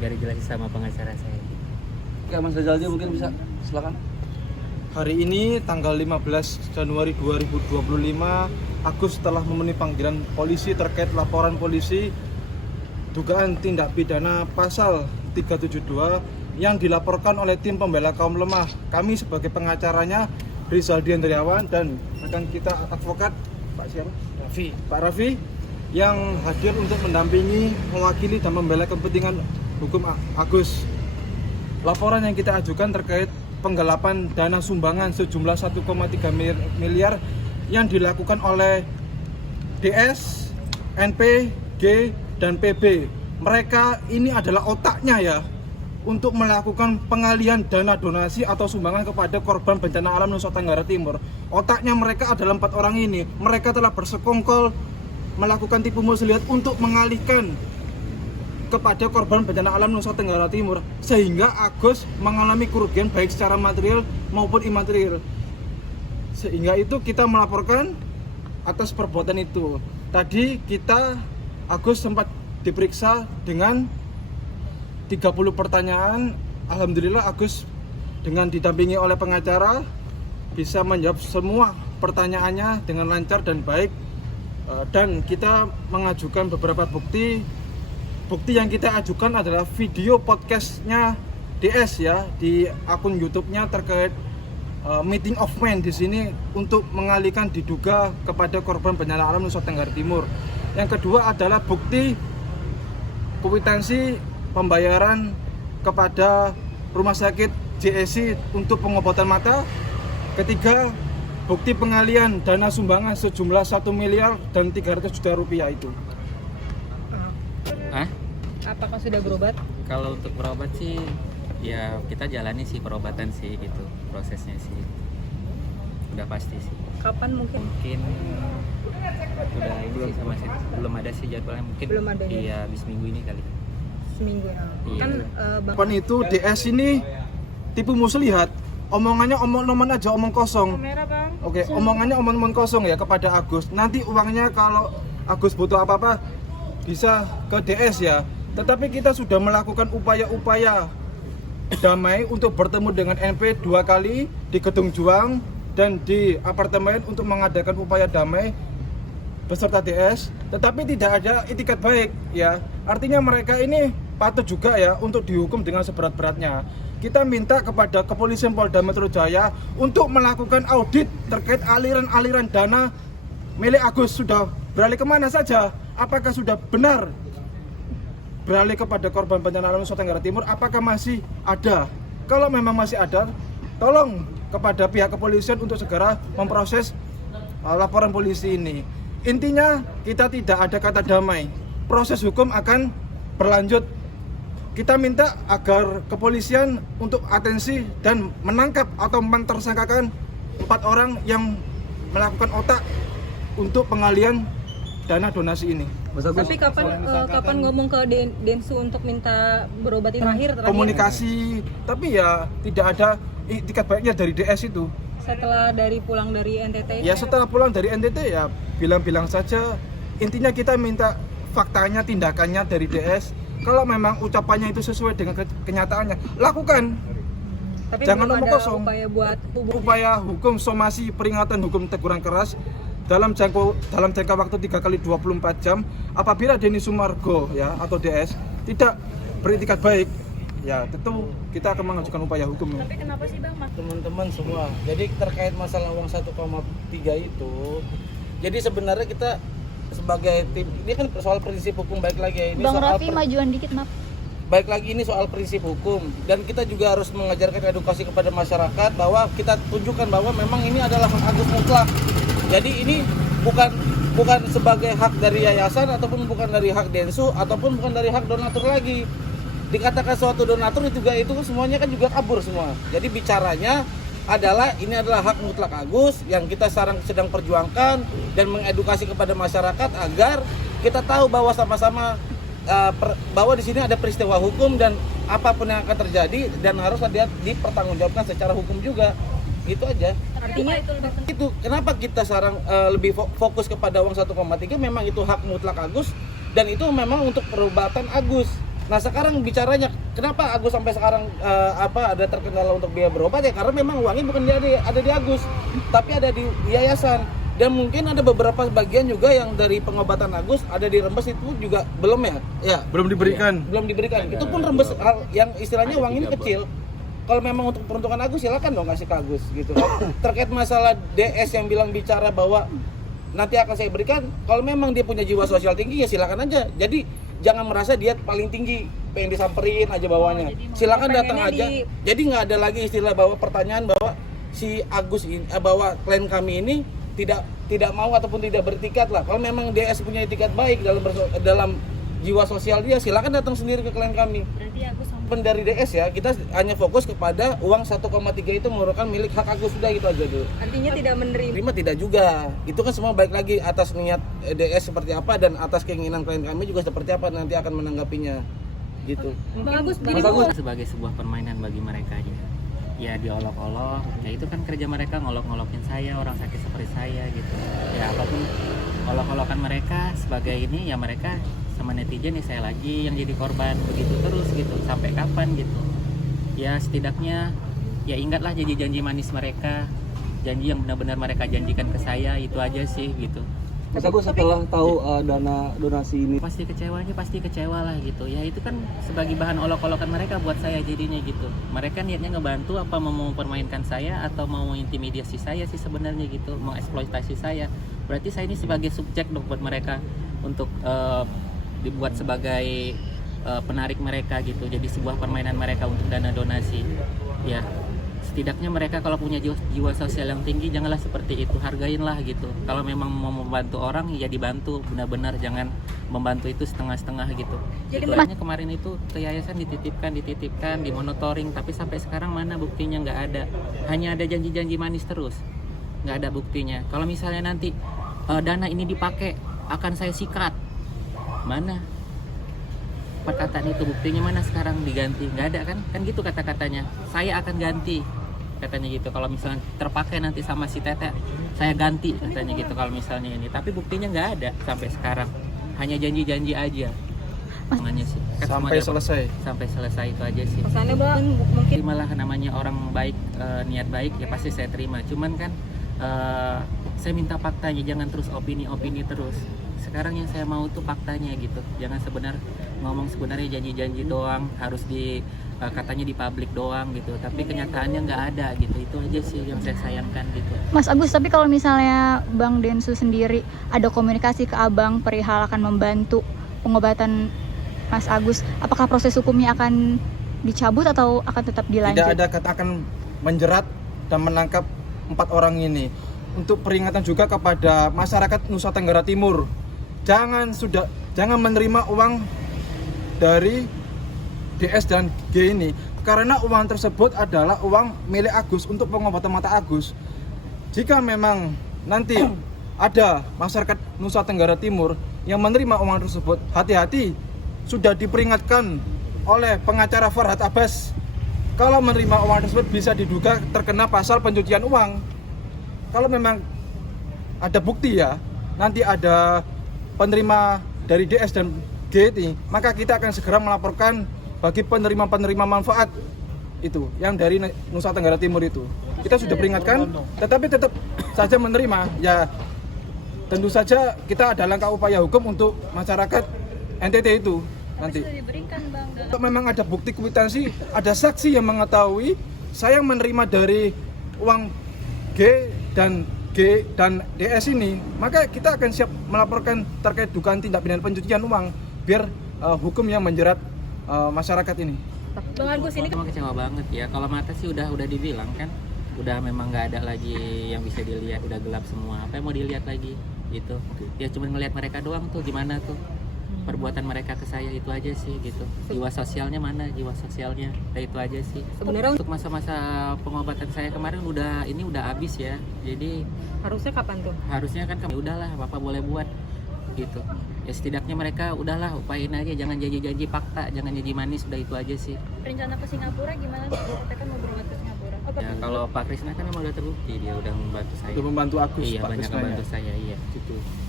biar dijelasin sama pengacara saya. Oke, Mas Rizaldi mungkin bisa, silakan. Hari ini tanggal 15 Januari 2025, Agus telah memenuhi panggilan polisi terkait laporan polisi dugaan tindak pidana pasal 372 yang dilaporkan oleh tim pembela kaum lemah. Kami sebagai pengacaranya Rizaldi Hendriawan dan rekan kita advokat Pak siapa? Pak Raffi yang hadir untuk mendampingi, mewakili dan membela kepentingan hukum Agus. Laporan yang kita ajukan terkait penggelapan dana sumbangan sejumlah 1,3 miliar yang dilakukan oleh DS, NP, G, dan PB. Mereka ini adalah otaknya ya untuk melakukan pengalihan dana donasi atau sumbangan kepada korban bencana alam Nusa Tenggara Timur. Otaknya mereka adalah 4 orang ini. Mereka telah bersekongkol melakukan tipu muslihat untuk mengalihkan kepada korban bencana alam Nusa Tenggara Timur, sehingga Agus mengalami kerugian baik secara material maupun imaterial. Sehingga itu kita melaporkan atas perbuatan itu. Tadi Agus sempat diperiksa dengan 30 pertanyaan. Alhamdulillah Agus dengan didampingi oleh pengacara bisa menjawab semua pertanyaannya dengan lancar dan baik. Dan kita mengajukan beberapa bukti. Bukti yang kita ajukan adalah video podcastnya DS ya di akun YouTube-nya terkait meeting of men di sini untuk mengalihkan diduga kepada korban bencana alam Nusa Tenggara Timur. Yang kedua adalah bukti kwitansi pembayaran kepada rumah sakit JSI untuk pengobatan mata. Ketiga, bukti pengalihan dana sumbangan sejumlah 1 miliar dan 300 juta rupiah itu. Hah? Apakah sudah berobat? Kalau untuk berobat sih ya kita jalani sih perobatan sih gitu, prosesnya sih udah pasti sih. Kapan mungkin? Mungkin udah ini sih sama sih, belum ada sih jadwalnya, mungkin Belum ada ya? iya habis minggu ini kali. Seminggu ya. Iya. Kan Bang Kapan itu DS ini tipu muslihat, omongannya omong-omong aja, omong kosong. kamera, Bang. Oke, omongannya omong-omong kosong ya kepada Agus. Nanti uangnya kalau Agus butuh apa-apa bisa ke DS ya. Tetapi kita sudah melakukan upaya-upaya damai untuk bertemu dengan NP 2 kali di Gedung Juang dan di apartemen untuk mengadakan upaya damai beserta DS, tetapi tidak ada itikat baik ya. Artinya mereka ini patut juga ya untuk dihukum dengan seberat-beratnya. Kita minta kepada Kepolisian Polda Metro Jaya untuk melakukan audit terkait aliran-aliran dana milik Agus. Sudah beralih kemana saja? Apakah sudah benar beralih kepada korban bencana alam Nusa Tenggara Timur? Apakah masih ada? Kalau memang masih ada, tolong kepada pihak kepolisian untuk segera memproses laporan polisi ini. Intinya kita tidak ada kata damai. Proses hukum akan berlanjut. Kita minta agar kepolisian untuk atensi dan menangkap atau mentersangkakan 4 orang yang melakukan otak untuk pengalihan dana donasi ini. Tapi kapan ngomong ke Densu untuk minta berobat ini terakhir? Komunikasi, tapi ya tidak ada itikat baiknya dari DS itu. Setelah pulang dari NTT? Ya setelah pulang dari NTT ya bilang-bilang saja. Intinya kita minta faktanya, tindakannya dari DS. Kalau memang ucapannya itu sesuai dengan kenyataannya, lakukan. Tapi jangan belum omong ada kosong. upaya buat Upaya hukum somasi peringatan hukum teguran keras dalam jangka waktu 3x24 jam apabila Denny Sumargo ya atau DS tidak beritikat baik ya tentu kita akan mengajukan upaya hukum. Tapi kenapa sih Bang? Teman-teman semua, jadi terkait masalah uang 1,3 itu, jadi sebenarnya kita sebagai tim, ini kan soal prinsip hukum, baik lagi ini Bang soal Raffi majuan dikit maaf. baik lagi ini soal prinsip hukum, dan kita juga harus mengajarkan edukasi kepada masyarakat bahwa kita tunjukkan bahwa memang ini adalah hak Agus mutlak. Jadi ini bukan sebagai hak dari yayasan ataupun bukan dari hak Densu ataupun bukan dari hak donatur lagi. Dikatakan suatu donatur itu semuanya kan juga kabur semua. Jadi bicaranya adalah ini adalah hak mutlak Agus yang kita sedang perjuangkan dan mengedukasi kepada masyarakat agar kita tahu bahwa sama-sama bahwa di sini ada peristiwa hukum dan apapun yang akan terjadi dan harus dipertanggungjawabkan secara hukum juga. Itu aja. Artinya Itu kenapa kita sekarang lebih fokus kepada uang 1,3, memang itu hak mutlak Agus dan itu memang untuk perobatan Agus. Nah sekarang bicaranya kenapa Agus sampai sekarang ada terkendala untuk biaya berobat ya karena memang uangnya bukan ada di Agus tapi ada di yayasan, dan mungkin ada beberapa bagian juga yang dari pengobatan Agus ada di Rembes itu juga belum ya Belum diberikan. belum diberikan. Itu pun Rembes yang istilahnya uang ini kecil. Kalau memang untuk peruntukan Agus silakan dong kasih ke Agus gitu kan. Terkait masalah DS yang bicara bahwa nanti akan saya berikan, kalau memang dia punya jiwa sosial tinggi ya silakan aja. Jadi jangan merasa dia paling tinggi, pengen disamperin aja bawahnya. Silakan datang aja. Jadi nggak ada lagi istilah bahwa pertanyaan bahwa si Agus ini bahwa klien kami ini tidak mau ataupun tidak bertikat lah. Kalau memang DS punya etikat baik dalam jiwa sosial dia, silakan datang sendiri ke klien kami. Berarti Agus Dari DS ya, kita hanya fokus kepada uang 1,3 itu merupakan milik hak Agus, sudah gitu aja dulu. artinya tidak menerima. Terima tidak juga. Itu kan semua baik lagi atas niat DS seperti apa dan atas keinginan klien kami juga seperti apa nanti akan menanggapinya. Gitu. Bang Agus, Mas jadi Agus. Sebagai sebuah permainan bagi mereka aja. Ya diolok-olok, ya itu kan kerja mereka ngolok-ngolokin saya, orang sakit seperti saya gitu. Ya apapun olok-olokan mereka sebagai ini ya mereka sama netizen nih saya lagi yang jadi korban begitu terus gitu sampai kapan gitu. Ya setidaknya ya ingatlah janji-janji manis mereka, janji yang benar-benar mereka janjikan ke saya, itu aja sih gitu. Mas Agus setelah tahu dana donasi ini, Pasti kecewa lah gitu ya, itu kan sebagai bahan olok-olokan mereka buat saya jadinya gitu. Mereka niatnya ngebantu apa mau mempermainkan saya atau mau intimidasi saya sih sebenarnya gitu, mengeksploitasi saya. Berarti saya ini sebagai subjek dong buat mereka untuk dibuat sebagai penarik mereka gitu, jadi sebuah permainan mereka untuk dana donasi ya. Setidaknya mereka kalau punya jiwa sosial yang tinggi janganlah seperti itu, hargainlah gitu. Kalau memang mau membantu orang ya dibantu benar-benar, jangan membantu itu setengah-setengah gitu. Jadi Makanya kemarin itu ke yayasan dititipkan, dimonitoring, tapi sampai sekarang mana buktinya, nggak ada. Hanya ada janji-janji manis terus, nggak ada buktinya. Kalau misalnya nanti dana ini dipakai akan saya sikat, mana perkataan itu, buktinya mana sekarang diganti? Nggak ada kan gitu kata-katanya, saya akan ganti katanya gitu. Kalau misalnya terpakai nanti sama si Tete, saya ganti katanya gitu kalau misalnya ini, tapi buktinya nggak ada sampai sekarang, hanya janji-janji aja. Makanya sih kan Sampai semua sampai selesai itu aja sih. pesannya mungkin Terimalah, namanya orang baik, niat baik ya pasti saya terima. Cuman kan saya minta faktanya, jangan terus opini terus. Sekarang yang saya mau tuh faktanya gitu. Jangan ngomong sebenarnya janji-janji doang, harus katanya di publik doang gitu. Tapi kenyataannya nggak ada gitu. Itu aja sih yang saya sayangkan gitu. Mas Agus, tapi kalau misalnya Bang Densu sendiri ada komunikasi ke Abang perihal akan membantu pengobatan Mas Agus, apakah proses hukumnya akan dicabut atau akan tetap dilanjut? Tidak ada kata akan menjerat dan menangkap 4 orang ini. Untuk peringatan juga kepada masyarakat Nusa Tenggara Timur, jangan menerima uang dari DS dan G ini, karena uang tersebut adalah uang milik Agus untuk pengobatan mata Agus. Jika memang nanti ada masyarakat Nusa Tenggara Timur yang menerima uang tersebut, hati-hati, sudah diperingatkan oleh pengacara Farhad Abbas. Kalau menerima uang tersebut bisa diduga terkena pasal pencucian uang. Kalau memang ada bukti ya, nanti ada penerima dari DS dan G ini, maka kita akan segera melaporkan bagi penerima-penerima manfaat itu yang dari Nusa Tenggara Timur itu. Kita sudah peringatkan, tetapi tetap saja menerima. Ya tentu saja kita ada langkah upaya hukum untuk masyarakat NTT itu nanti. Kalau memang ada bukti kwitansi, ada saksi yang mengetahui saya menerima dari uang G dan DS ini, maka kita akan siap melaporkan terkait dugaan tindak pidana pencucian uang biar hukum yang menjerat masyarakat ini. Bang Agus ini Emang kecewa banget ya. Kalau mata sih udah dibilang kan, udah memang nggak ada lagi yang bisa dilihat, udah gelap semua. Apa yang mau dilihat lagi gitu? Ya cuma ngelihat mereka doang tuh, gimana tuh perbuatan mereka ke saya, itu aja sih gitu. Jiwa sosialnya mana, jiwa sosialnya, ya itu aja sih. sebenarnya Untuk masa-masa pengobatan saya kemarin udah habis ya. Jadi harusnya kapan tuh? harusnya kan udahlah, Bapak boleh buat gitu. Ya setidaknya mereka udahlah upayain aja, jangan janji-janji fakta, jangan janji manis, udah itu aja sih. Rencana ke Singapura gimana nih? Kita kan mau berobat ke Singapura. Ya kalau Pak Krisna kan emang udah terbukti dia udah membantu saya. Untuk membantu Agus, Iya, Pak banyak Krisna ya. membantu saya, iya gitu.